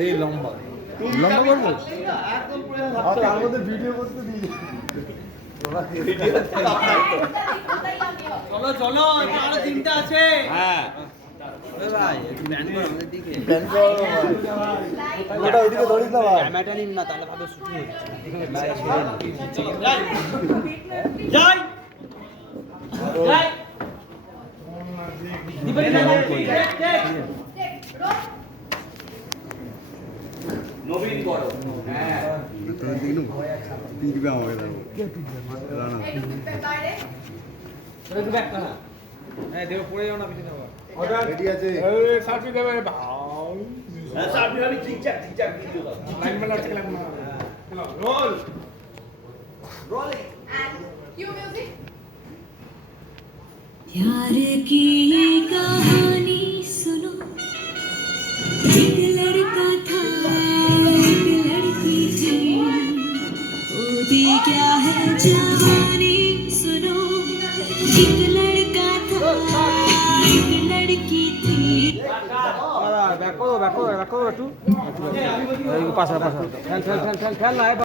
এই লম্বা লম্বা করবো আচ্ছা আমাদের ভিডিও করতে দিয়ে চলো চলো আরো তিনটা আছে। হ্যাঁ ভাই একটু ব্যান করো আমাদের দিকে। প্যান করো ওটা ওইদিকে ধরিস না ভাই ক্যামেরাটা নিন না তাহলে ভাবে শুটিং হচ্ছে। যাই যাই নবীন করো হ্যাঁ তোর দিনু পিটবে আমাকে দেখো কে পিটবে রানা একটু ব্যাক করা। হ্যাঁ দেও পড়ে যাও না পিছনে আবার। রেডি আছে হ্যাঁ সামনে আমি ঠিকঠাক ভিডিও দাও রোল রোলিং क्यों म्यूजिक प्यार की ये कहानी सुनो एक लड़का था एक लड़की थी होती क्या है जवानी सुनो एक लड़का था एक लड़की थी ব্যাক করো একটু। পাশা পাশা খেল খেল খেল খেল খেল না